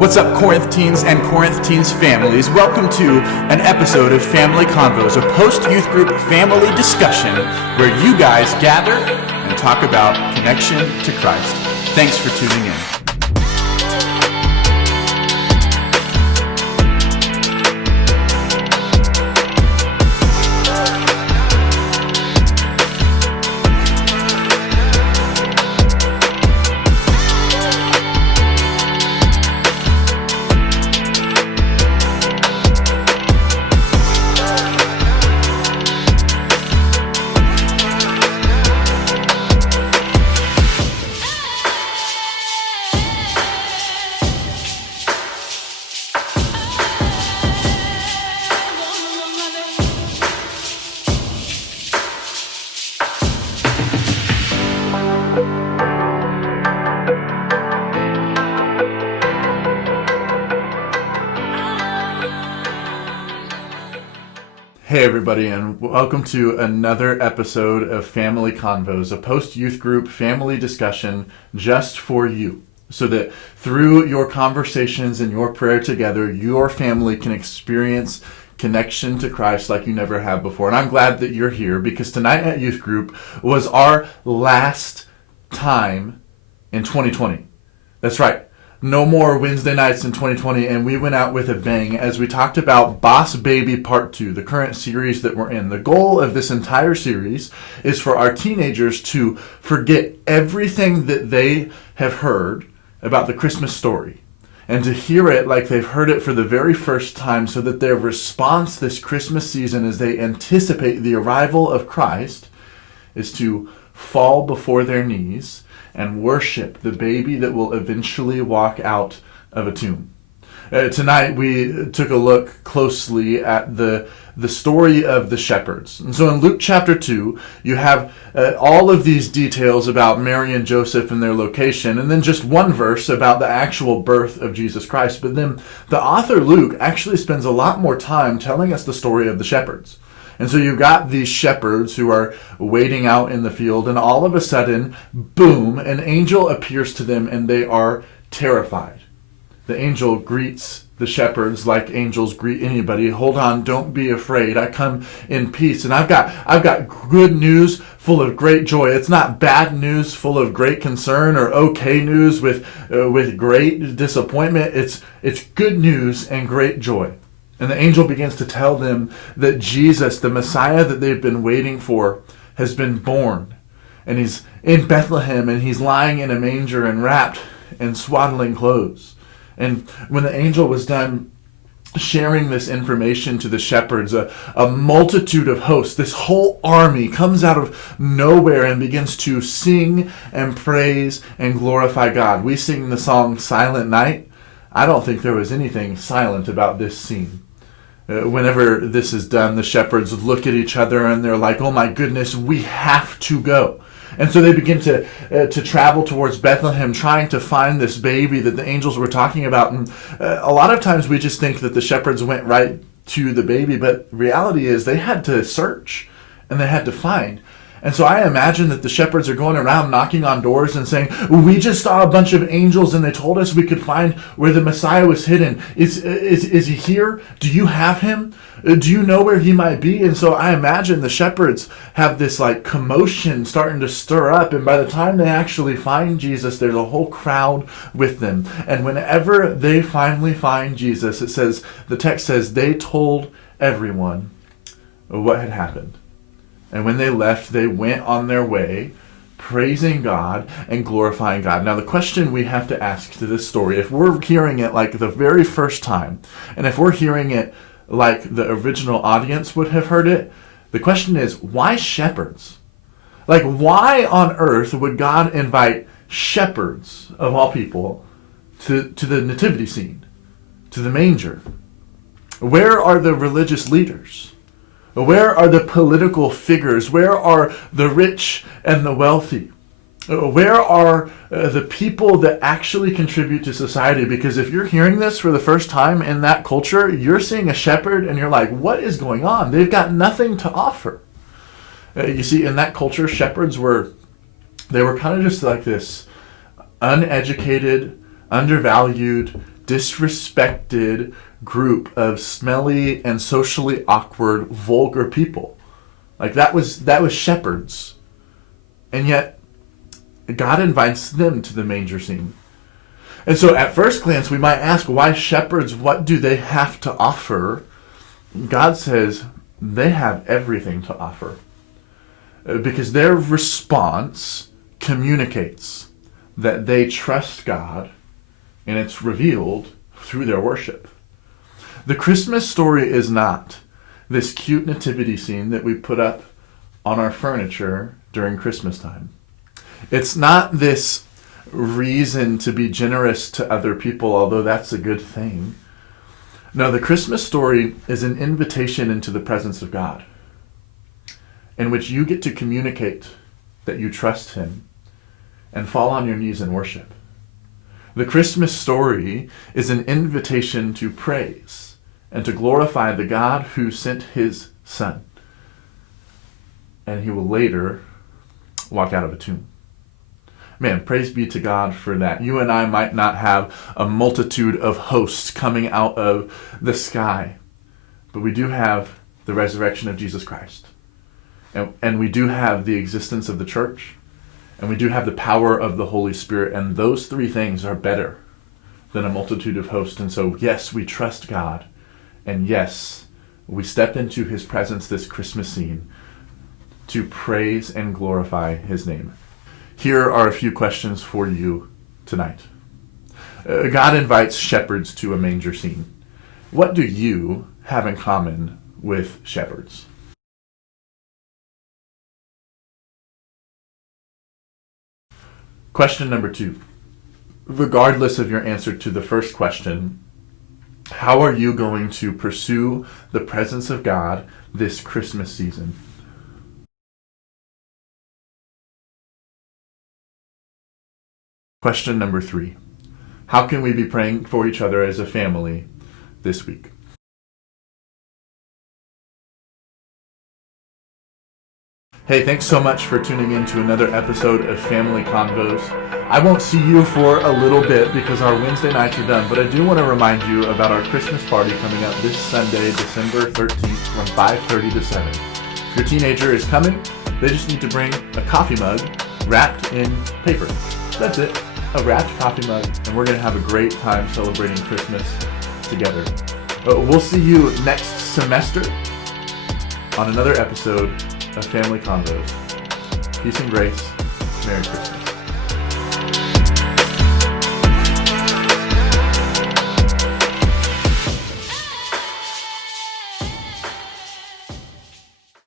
What's up, Corinth teens and Corinth teens families? Welcome to an episode of Family Convos, a post-youth group family discussion where you guys gather and talk about connection to Christ. Thanks for tuning in. Hey everybody, and welcome to another episode of Family Convos, a post-youth group family discussion just for you, so that through your conversations and your prayer together, your family can experience connection to Christ like you never have before. And I'm glad that you're here, because tonight at youth group was our last time in 2020. That's right. No more Wednesday nights in 2020, and we went out with a bang as we talked about Boss Baby Part 2, the current series that we're in. The goal of this entire series is for our teenagers to forget everything that they have heard about the Christmas story and to hear it like they've heard it for the very first time, so that their response this Christmas season as they anticipate the arrival of Christ is to fall before their knees and worship the baby that will eventually walk out of a tomb. Tonight we took a look closely at the story of the shepherds. And so in Luke chapter 2, you have all of these details about Mary and Joseph and their location, and then just one verse about the actual birth of Jesus Christ. But then the author Luke actually spends a lot more time telling us the story of the shepherds. And so you've got these shepherds who are waiting out in the field, and all of a sudden, boom, an angel appears to them, and they are terrified. The angel greets the shepherds like angels greet anybody. Hold on, don't be afraid. I come in peace. And I've got good news full of great joy. It's not bad news full of great concern or okay news with great disappointment. It's good news and great joy. And the angel begins to tell them that Jesus, the Messiah that they've been waiting for, has been born. And he's in Bethlehem, and he's lying in a manger and wrapped in swaddling clothes. And when the angel was done sharing this information to the shepherds, a multitude of hosts, this whole army, comes out of nowhere and begins to sing and praise and glorify God. We sing the song Silent Night. I don't think there was anything silent about this scene. Whenever this is done, the shepherds look at each other and they're like, oh my goodness, we have to go. And so they begin to travel towards Bethlehem, trying to find this baby that the angels were talking about. And a lot of times we just think that the shepherds went right to the baby, but reality is they had to search and they had to find. And so I imagine that the shepherds are going around knocking on doors and saying, we just saw a bunch of angels and they told us we could find where the Messiah was hidden. Is he here? Do you have him? Do you know where he might be? And so I imagine the shepherds have this like commotion starting to stir up. And by the time they actually find Jesus, there's a whole crowd with them. And whenever they finally find Jesus, the text says they told everyone what had happened. And when they left, they went on their way, praising God and glorifying God. Now, the question we have to ask to this story, if we're hearing it like the very first time, and if we're hearing it like the original audience would have heard it, the question is, why shepherds? Like, why on earth would God invite shepherds, of all people, to the nativity scene, to the manger? Where are the religious leaders? Where are the political figures? Where are the rich and the wealthy? Where are the people that actually contribute to society? Because if you're hearing this for the first time in that culture, you're seeing a shepherd and you're like, what is going on? They've got nothing to offer. You see, in that culture, shepherds were kind of just like this uneducated, undervalued, disrespected group of smelly and socially awkward, vulgar people. Like that was shepherds. And yet God invites them to the manger scene. And so at first glance we might ask, why shepherds? What do they have to offer? God says they have everything to offer. Because their response communicates that they trust God, and it's revealed through their worship. The Christmas story is not this cute nativity scene that we put up on our furniture during Christmas time. It's not this reason to be generous to other people, although that's a good thing. No, the Christmas story is an invitation into the presence of God, in which you get to communicate that you trust Him and fall on your knees in worship. The Christmas story is an invitation to praise and to glorify the God who sent His Son. And He will later walk out of a tomb. Man, praise be to God for that. You and I might not have a multitude of hosts coming out of the sky, but we do have the resurrection of Jesus Christ. And we do have the existence of the church, and we do have the power of the Holy Spirit, and those three things are better than a multitude of hosts. And so, yes, we trust God, and yes, we step into His presence this Christmas scene to praise and glorify His name. Here are a few questions for you tonight. God invites shepherds to a manger scene. What do you have in common with shepherds? Question number 2. Regardless of your answer to the first question, how are you going to pursue the presence of God this Christmas season? Question number 3. How can we be praying for each other as a family this week? Hey, thanks so much for tuning in to another episode of Family Convos. I won't see you for a little bit because our Wednesday nights are done, but I do want to remind you about our Christmas party coming up this Sunday, December 13th from 5:30 to 7. If your teenager is coming, they just need to bring a coffee mug wrapped in paper. That's it, a wrapped coffee mug, and we're going to have a great time celebrating Christmas together. We'll see you next semester on another episode of Family Convos. Peace and grace. Merry Christmas.